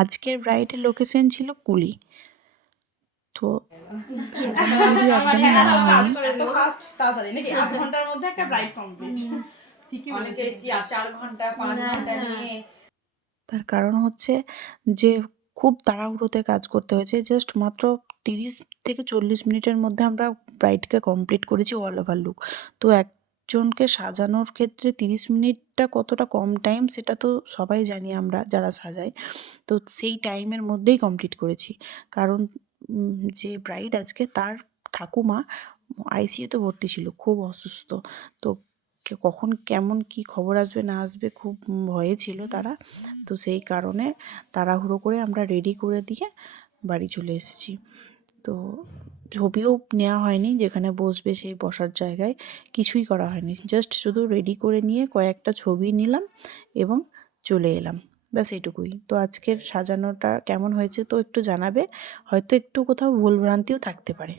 আজকের ব্রাইডের লোকেশন ছিল কুলি। তো সাজানোর ভিডিও একদমই নেওয়া হয়নি। তার কারণ হচ্ছে যে খুব তাড়াহুড়োতে কাজ করতে হয়েছে। জাস্ট মাত্র 30 থেকে 40 মিনিটের মধ্যে আমরা ব্রাইডকে কমপ্লিট করেছি অল ওভার লুক। তো একজনকে সাজানোর ক্ষেত্রে 30 মিনিটটা কতটা কম টাইম সেটা তো সবাই জানি আমরা যারা সাজাই। তো সেই টাইমের মধ্যেই কমপ্লিট করেছি। কারণ যে ব্রাইড আজকে তার ঠাকুমা আইসিইউতে ভর্তি ছিল, খুব অসুস্থ। তো কখন কেমন কি খবর আসবে না আসবে খুব ভয়ে ছিল তারা। তো সেই কারণে তাড়াহুড়ো করে আমরা রেডি করে দিয়ে বাড়ি চলে এসেছি। তো ছবিও নেওয়া হয়নি, যেখানে বসবে সেই বসার জায়গায় কিছুই করা হয়নি। জাস্ট শুধু রেডি করে নিয়ে কয়েকটা ছবি নিলাম এবং চলে এলাম, ব্যাস এইটুকুই। তো আজকের সাজানোটা কেমন হয়েছে তো একটু জানাবে, হয়তো একটু কোথাও ভুলভ্রান্তিও থাকতে পারে।